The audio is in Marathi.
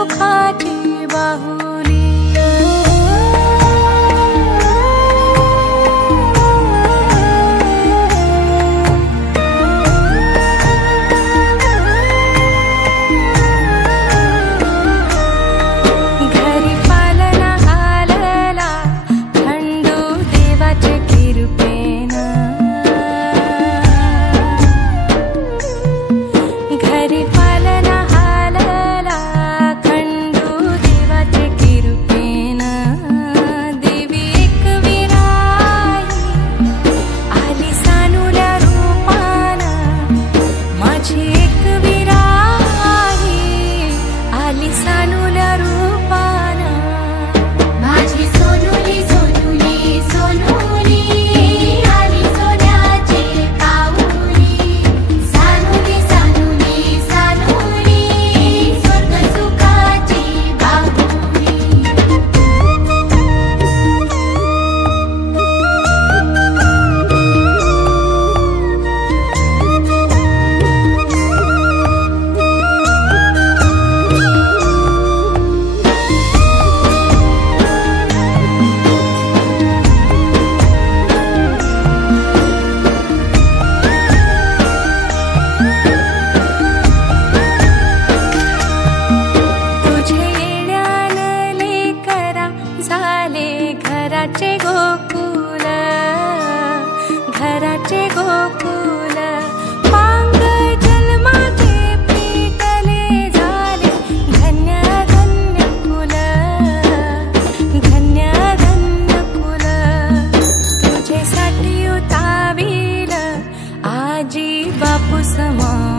सुखाची बाहुली। घरी पालना हालला खंडू देवाचे कृपेन। घरी पालना हालला खंडू देवाचे कृपेन। देवी एकविराई आली सानुल्या रूपान। माझी एकविराई आली सानुल्या रूपान। माझी सोनुली सोनुली सोनुली आली सोन्याची पाऊली। सानुली सानुली सानुली स्वर्ग सुखाची बाहुली। तुझे येण्यान लेकरा झाले घराचे गोकुल। घराचे गोकुल पांग जन्माचे पेटले झाले धन्य धन्य कुल। धन्य धन्य कुल तुझेसाठी उताविल आजी बापू समा।